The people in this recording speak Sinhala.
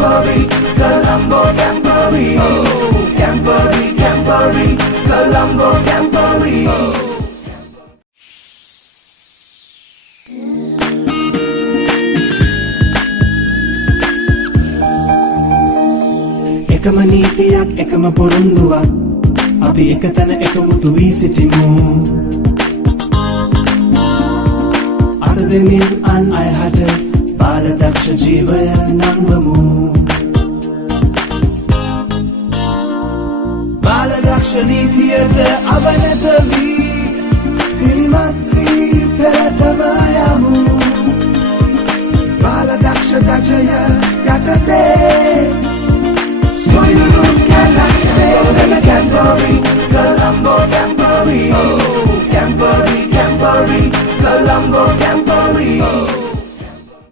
Campari, Colombo Campari, Campari, Campari, Colombo Campari. එකම නීතියක් එකම පොරොන්දුවක් අපි එකතැන එකමුතු වී සිටිමු අත දෙමින් අන් අයහට බාලදක්ෂ ජීවය නංවමු බාලදක්ෂ නීතියට අවනත වී පිරිමත් වී පෙරටම යමු බාලදක්ෂ දක්ෂය යටතේ Soyunun galaxy, Campari, Colombo Campari, Campari, Campari, Colombo Campari.